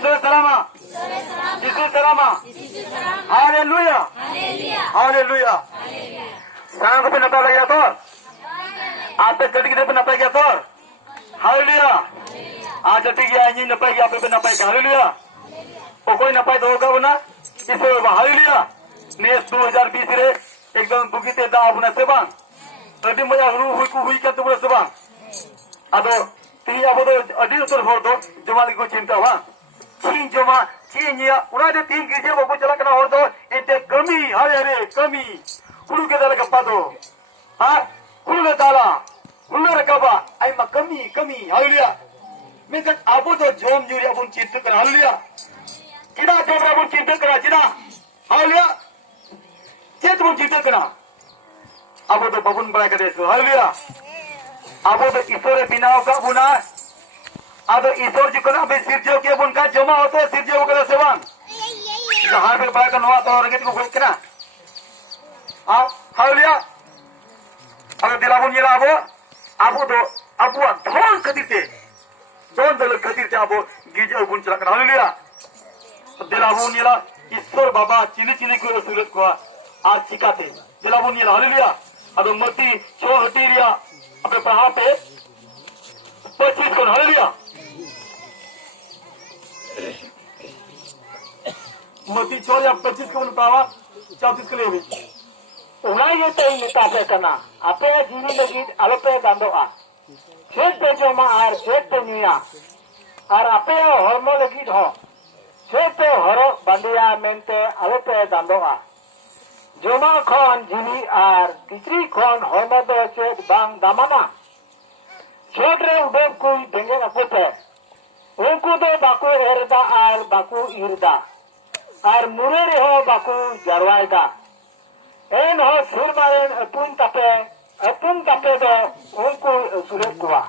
Isur selama. Isur selama. Haleluya. Haleluya. Sekarang kita napa lagi atur? Apa jadi kita napa lagi atur? Haleluya. Aja tiga ini napa lagi apa napa lagi? Haleluya. Pokoknya napa itu hoga buna? Isur bah. Haleluya. Nes 2020 रे एकदम बुगिते दा अपना सेबां अभी मजा हुई का तुम सेबां अदो ती अब तो अडी उतर हो तो जमाली को चिंता हुआ चीन जमा चीनिया उड़ा दे तीन गिजे वो चला करना हो तो इतने कमी हाय अरे कमी कुलू के दाला कपा दो हाँ कुलू ने दाला कुलू ने कपा आई मा कमी हालेलुया मैं कल आपो तो जोम जूरी अपन चिंता कर हालेलुया किना जोम अपन चिंता करा चिना हालेलुया चेत mun चिंता करा अब तो बबुन बड़ा करे सो हालेलुया अब तो ईश्वर बिनाव का बुना अब ईश्वर जी को ना बे सिरजो के बुन का जमा होता है सिरजो को सेवन जहां पे बड़ा का नवा तो रंगीत को खोल के ना हालेलुया अब दिलाबुन ये लाबो अब तो अब धोन कदीते दोन दल कदीते अब गिजे बुन चला कर हालेलुया दिलाबुन ये ला ईश्वर बाबा चिली को सुरत को आज सिखाते दिलाबुन ये हालेलुया अब मती छो हटीरिया अपने पहाड़ पे 25 को हालेलुया मती छो या 25 को पावा 34 को ले भी उन्हें ये तो ही निकाले करना अपने जीवी लगी अलपे दंडोआ छेद पे जो मां आर छेद पे निया आर अपने हॉर्मोन लगी हो छेद पे हरो बंदिया मेंटे अलपे दंडोआ जोमा खन जीवी आर तीसरी खन हॉर्मोन तो छेद बांग दामना छेद रे उबेब कोई ढंगे अपुते उनको तो बाकू एरदा आर बाकू इरदा आर मुरे रे हो बाकू जरवायदा एन हो सुर मारेन अपुन तपे दो उनको सुरेश कुआ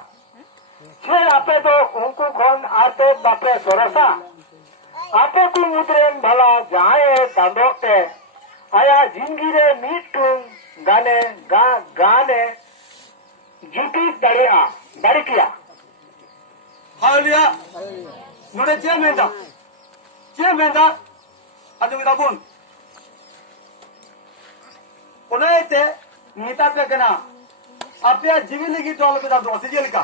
छेद आपे तो उनको खन आते बापे सोरसा आपे को मुद्रेन भला जाए दांडोटे आया जिंदगी रे मीटूं गाने जुटी दड़ी किया हालेलुया नोने चे मेंदा अदु विदापुन उन्हें नीता पे कना आपे जीवी लगी तो अलग दो सिजेल का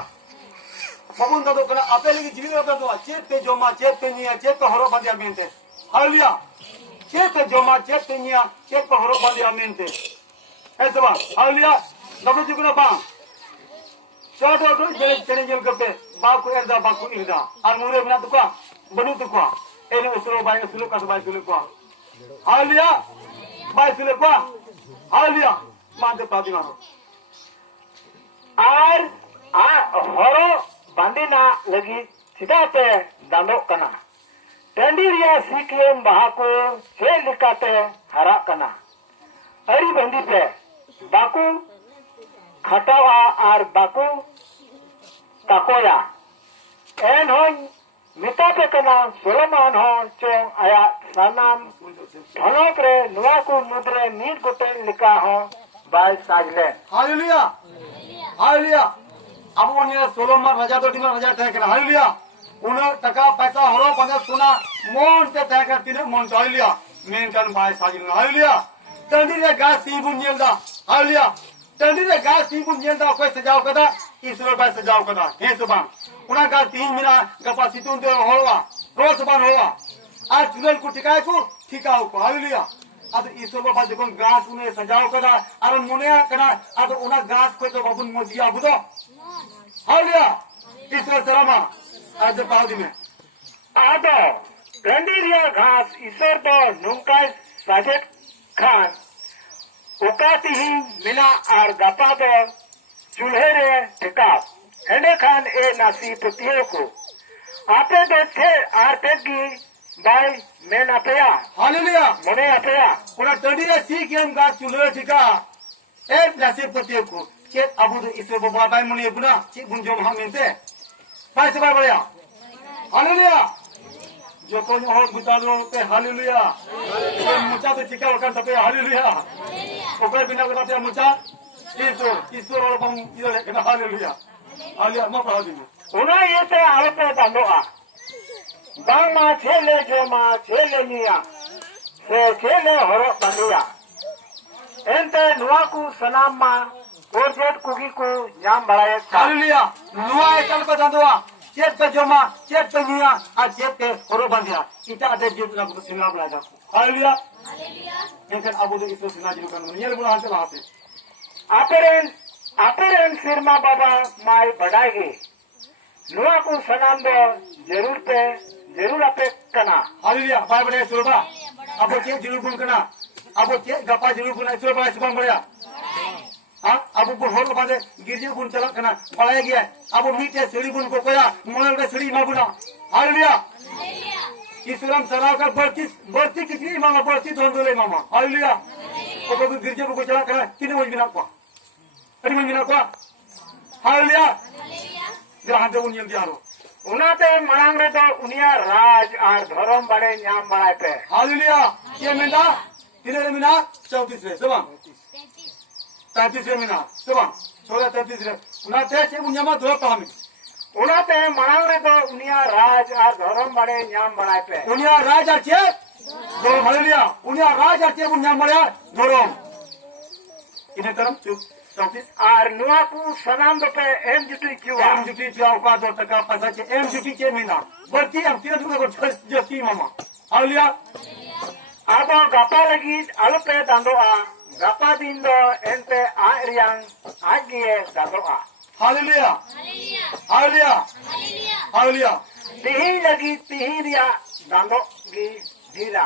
बबुन दो कना आपे लगी जीवी लगी तो चेत पे जोमा चेत पे निया चेत पे हरो बंदिया मेंते हालेलुया चेत पे जोमा चेत पे निया चेत पे हरो बंदिया मेंते ऐसे बा हालेलुया दबो जुगना बा चलो चले जल करते बाकू एरदा बाकू इरदा और मुरे बिना तो का बनु तो का एने उसरो बाय उसरो का बाय सुले का हालेलुया बाय सुले का हालेलुया मानते प्रार्थना हो आर हरो बांदिना लगी सीधा पे दांडो कना टंडीरिया सीकेम बाहाको छे लिकाते हरा कना अरी बंदी पे बाकू खटावा आर बाकू ताकोया एन हो मिता पे कना सोलोमान हो चो आया सानाम धनोक रे नुआकू मुद्रे मीट गोटेन लिका हो बाय साजले हालेलुया हालेलुया अब वो ने सोलोमान राजा तो दिना राजा थे कना हालेलुया उन टका पैसा हरो बंदा सोना मोन ते थे कर तिने मोन हालेलुया मेन कन बाय साजले हालेलुया टंडी रे गास ती बुनियलदा हालेलुया टंडी रे गास ती बुनियलदा कोई सजाव कदा ईश्वर बाय सजाव कदा हे सुबा उना का 3 मिना गपा सितुन दे होवा रोज सुबह होवा आज जुगल को टिकाए को ठिकाओ को हालेलुया अब ईश्वर बाबा जकोन गास उन्हें सजाव कदा और मुने कना अब उना गास को तो बबुन मोजिया बुदो हालेलुया ईश्वर सलामा आज पाव दिन आदो टंडीरिया घास ईश्वर तो नुंका साजेत खान उकाती ही मिना आर गपा दो चूल्हे रे टिकाप हेने खान ए नासी पतियों को आपे दो थे आर पेगी बाय मेन अपया हालेलुया मने अपया उना टंडीरे सी के हम गास चूल्हे टिका ए नासी पतियों को चेत अबु तो ईश्वर बाबा बाय मुने बुना ची बुंजो हम मिनते बाय से बाय बड़या हालेलुया जो कोन और बुता दो पे हालेलुया ये मुचा तो चिका वकन तपे हालेलुया ओकर बिना को मुचा ईश्वर और हम इधर हालेलुया हालेलुया म पढ़ा दिन उना ये ते आवे पे दांडोआ बांगमा छेले जोमा छेले निया से छेले हरो बंदिया एंते नुआ को सनाम मा गोरजेट कुगी को जाम बढ़ाए हालेलुया नुआ एकल को दंदवा चेत पे जोमा चेत पे निया और चेत पे हरो बंदिया इटा दे जीत ना को सिना बला जा हालेलुया इनके अबू दे इसो सिना जिलो kan नियर बुला हाथ वहां पे आपेरेन सिरमा बाबा माई बढ़ाएगी नुआ को सनाम दो जरूर अपे कना हालेलुया बाय बड़े सुरबा अब के जिलो गुण कना अब के गपा जिलो गुण इसो बड़ा सुबह बढ़िया हां अब को होल बादे गिरजी गुण चला कना बढ़ाया गया अब मीटे सीढ़ी गुण को कोया मोनल के सीढ़ी मा बुला हालेलुया ईश्वरम सराव का बढ़ती कितनी मामा बढ़ती धोंदोले मामा हालेलुया तो गिरजे को चला कना किने वज बिना को अरे मन बिना को हालेलुया जहां दे उनियम दियारो उनाते मनांग रे तो उनिया राज और धर्म बड़े नाम बढ़ाए पे हालेलुया ये मिंदा किने रे मिना 34 रे सुबह 33 रे मिना सुबह 16 33 रे उनाते से उनियमा धो पामी उनाते मनांग रे तो उनिया राज और धर्म बड़े नाम बढ़ाए पे उनिया राज आचे दो हालेलुया उनिया राज आचे उनिया बड़े धरो इने तरफ 34 और नुआ को सनाम दो पे एम जुटी क्यों एम जुटी जाओ का दो टका पैसा के एम जुटी के मिना बढ़ती अब तीन को जस्ती मामा हालेलुया अब गपा लगी अल पे दांदो आ गपा दिन दो एंते आ रियांग आगे दांदो आ हालेलुया हालेलुया हालेलुया तिही लगी तिही रिया दांदो गी धीरा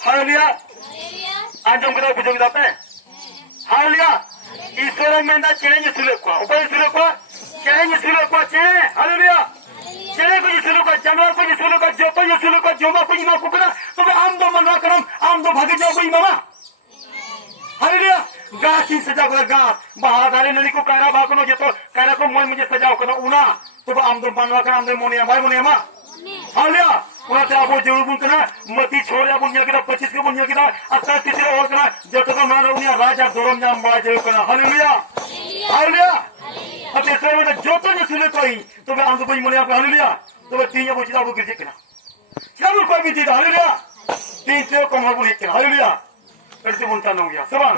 हालेलुया आज हम करा बुझो जाते हैं हालेलुया ईश्वर में ना चेंज सुले को ऊपर सुले को चेंज सुले को चेंज हालेलुया चेंज को सुले को जानवर को सुले को जो को सुले को जोमा को इमा को करा तो आम दो मनवा करम आम दो भागे जाओ को इमा हालेलुया गाछ ही सजा को गाछ बाहर डाले नली को कारा भागनो जे तो कारा को मोय मुझे सजाओ कनो उना तो आम दो मनवा कर आम दो मोनिया भाई मोनिया हालेलुया उनाते अब जरूर बुन कना मती छोड़या बुनिया के 25 के बुनिया के 38 रे और कना जब तक मान उनिया राजा दोरम जाम बड़ा जरूर कना हालेलुया हालेलुया अब इसमें में जो तो जो सुने कोई तो मैं आंदो कोई मोनिया हालेलुया तो मैं तीन बुझी दाबो गिरजे कना क्या कोई भी चीज हालेलुया तीन से कम हो बुनी कना हालेलुया करते बुनता न गया सबन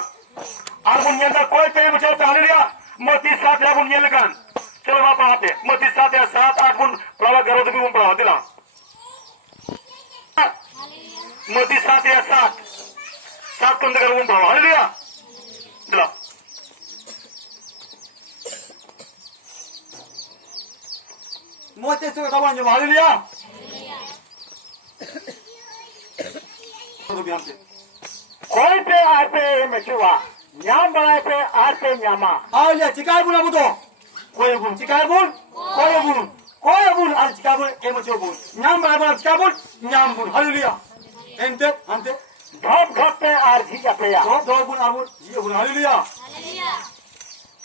और बुनिया का कोई पे बचाओ हालेलुया मती 7 रे बुनिया लगन चलो वहां पे मती 7 या 7 8 बुन प्रभा करो तो भी बुन प्रभा दिला मोती 7 या 7 कुंद कर उन प्रभा हालेलुया दिला मोते से कबान जो हालेलुया तो भी हमसे कोई पे आते मचुआ न्याम बढ़ाए पे आते न्यामा हालेलुया चिकार बुना बुतो कोई बुन चिकार बुन कोई बुन आज चिकार बुन ए मचो बुन न्याम बढ़ाए चिकार बुन न्याम बुन हालेलुया एंते अंते धोप पे आर जी अपया दो बुन आबुन जी बुन हालेलुया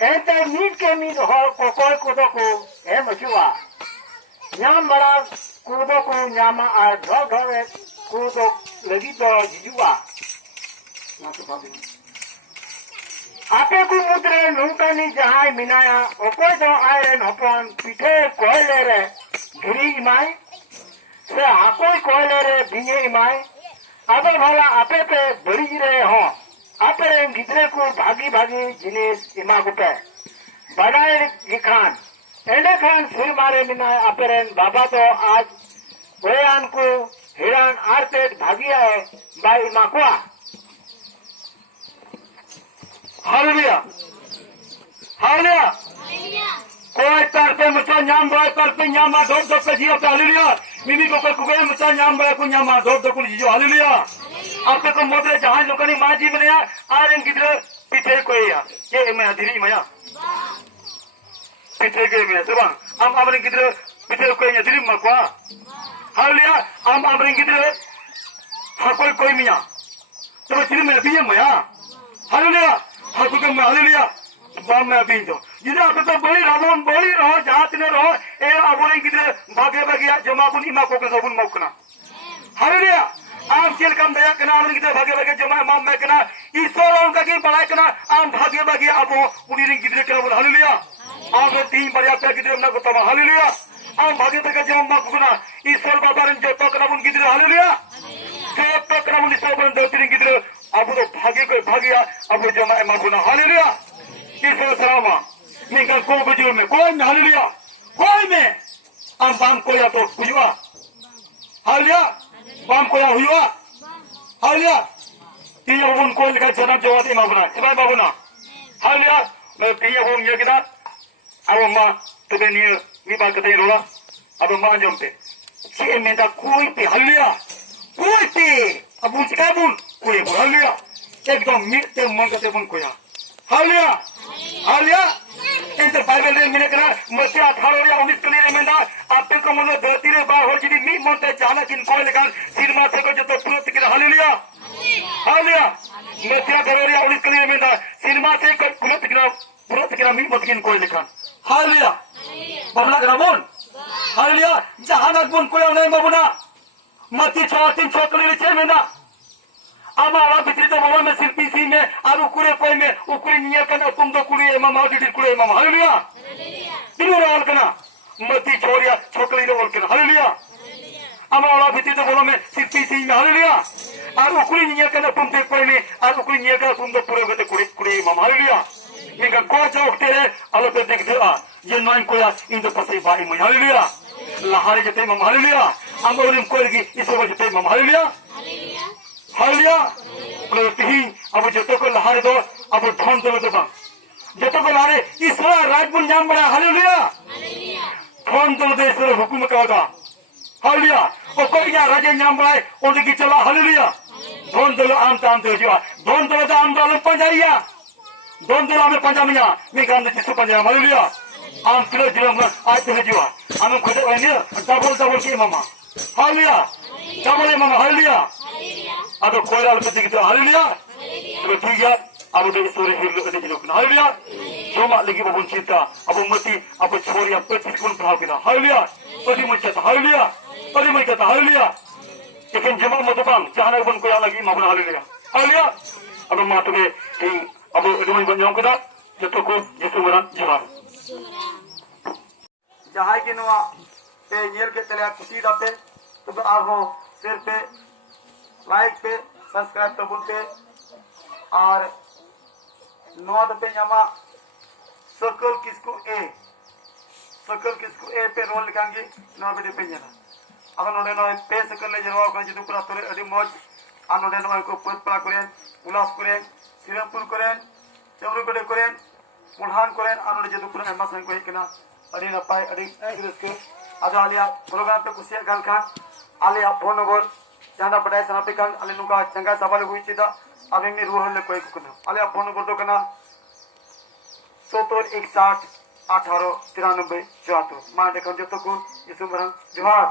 एंते मीट के मीट हो कोई कूदो को ए मचुआ न्याम बड़ा कूदो को न्यामा आर धोप कूदो लगी तो जिजुआ आपे को मुद्रे नूतनी जहां मिनाया ओको जो आए नपन पीठे कोयले रे धुरी इमाई से आको कोयले रे भिंगे इमाई अब भला आपे पे बड़ी रहे हो आपे रे गिदरे को भागी जिनिस इमा को पे बढ़ाए लिखान एंडे खान सुर मारे मिना आपे रे बाबा तो आज गोयान को हिरान आरते भागी आए बाई इमा को हालेलुया हालेलुया कोई तरफे मुचा न्याम बड़ा तरफे न्याम मा धोप पे जियो पे हालेलुया मिमी को कोई मुचा न्याम बड़ा को न्याम मा धोप को जियो हालेलुया आपके को मोदरे जहां लोकनी मां जी बनया आरन किधर पीछे कोई या ये मैं धीरी मया पीछे के में सब हम आमरे किधर पीछे कोई या धीरी मकवा हालेलुया हम आमरे किधर हा कोई मिया तो धीरी में भी मया हालेलुया हाथों के हालेलुया बाम में भी दो जिधर आप तो बड़ी रहो जात ने रहो ए अबोरे किधर भागे जमा बुनी मा को सबुन मौकना हालेलुया आम चेल कम दया कना आम किधर भागे जमा माम में कना ईश्वर उनका की बड़ा कना आम भागे अब उनी किधर के बोल हालेलुया आम तीन बढ़िया पे किधर ना को तब हालेलुया आम भागे तक जम मा कुना ईश्वर बाबारन जो तो करबुन गिद्र हालेलुया जो तो करबुन ईश्वर बन दोतिरिन गिद्र अब तो भागे को भागिया अब जो मा कुना हालेलुया ईश्वर सरामा निका को बजो में कोई में हालेलुया कोई में आम बाम कोया तो हुआ हालेलुया बाम कोया हुआ हालेलुया तिया उन कोई लिखा जन्म जवाती मा बना सिबाय बाबुना हालेलुया मैं तिया हम ये किदा अब मां तुबे नियो विभाग कतई रोला अब मां जमते चे में दा कोई पे हालेलुया कोई पे अब उसका बुन कोई हालेलुया एकदम मिटते मन कते बुन कोया हालेलुया हालेलुया इंटर बाइबल रे मिने करा मत्ती 18 या 19 कली रे मेंदा आपे को मन धरती रे बा होल जिनी मी मनते जाना किन कोई लेकान सिरमा से को जो पुरत के हालेलुया हालेलुया मत्ती 18 या 19 कली रे मेंदा सिरमा से को पुरत के मी मत किन कोई लेकान हालेलुया बाबला ग्रामोन हालेलुया जहानक बुन कोई नहीं बाबुना मत्ती 6:3 कली रे चे मेंदा आमाला भित्री तो बाबा में शिल्पी सी में आरु कुरे कोई में उकुरी निया कना तुम तो कुड़ी एमा माटी डी कुड़ी एमा हालेलुया तिनु रोल कना मती छोरिया छोकली रोल कना हालेलुया आमाला भित्री तो बाबा में शिल्पी सी में हालेलुया आरु कुरी निया कना तुम ते कोई में आरु कुरी निया कना तुम तो पुरे गते कुड़ी कुड़ी एमा हालेलुया निका को जो तेरे अलो पे देख दे ये नॉइन कोया इन तो पसे बाई में हालेलुया लहारे जते में हालेलुया आमोलिम कोई की इस वजह जते में हालेलुया हालेलुया प्रति अब जतो को लहारे दो अब धन दो तो जतो को लहारे ईश्वर राजबुन नाम बड़ा हालेलुया धन दो दे ईश्वर हुकुम का हालेलुया ओ कोई या राजे नाम बड़ा ओंदे की चला हालेलुया धन दो आम ताम दो जो धन दो आम दो पंजारिया धन दो में पंजामिया मी गांध जिसु पंजा हालेलुया आम किलो जिलो में आज तो जो हम खुद रहने डबल की मामा हालेलुया डबल मामा हालेलुया अब कोई आल पे दिखता हालेलुया तो ठीक है अब तो ईश्वर हिल के दिलो हालेलुया जो मा लगी वो चिंता अब मती अब छोरिया पे चिकन भाव किना हालेलुया पति मुझे हालेलुया पति मुझे हालेलुया लेकिन जमा मतबांग जहां बन को लगी माबन हालेलुया हालेलुया अब मा तुम्हें कि अब डोई बन जाऊं कदा जतो को यीशु मरन जीवा जहां के नवा ए नेल के तले खुशी दाते तो आप हो सिर पे लाइक पे सब्सक्राइब तो बोलते और नोआ दते न्यामा सर्कल किसको ए पे रोल लिखांगे नोआ बेटे पे जना अब नोडे नोए पे सर्कल ले जरवा को जितु पूरा तोरे अडी मौज आ नोडे नोए को पद पला करे उल्लास करे सिरमपुर करे चमरू कोडे करे मुल्हान करे आ नोडे जितु पूरा एमा संग को हेकना अडी नपाय अडी रस्के आजा आलिया प्रोग्राम पे कुसिया गाल खान आलिया फोन नंबर जहां पढ़ाई सनापे कान अले नुका चंगा सवाल हुई चिदा अब में रूह ले कोई कुना अले फोन नंबर दो कना 70 61 18 93 74 मा देखो जो तो को यीशु मरन जोहार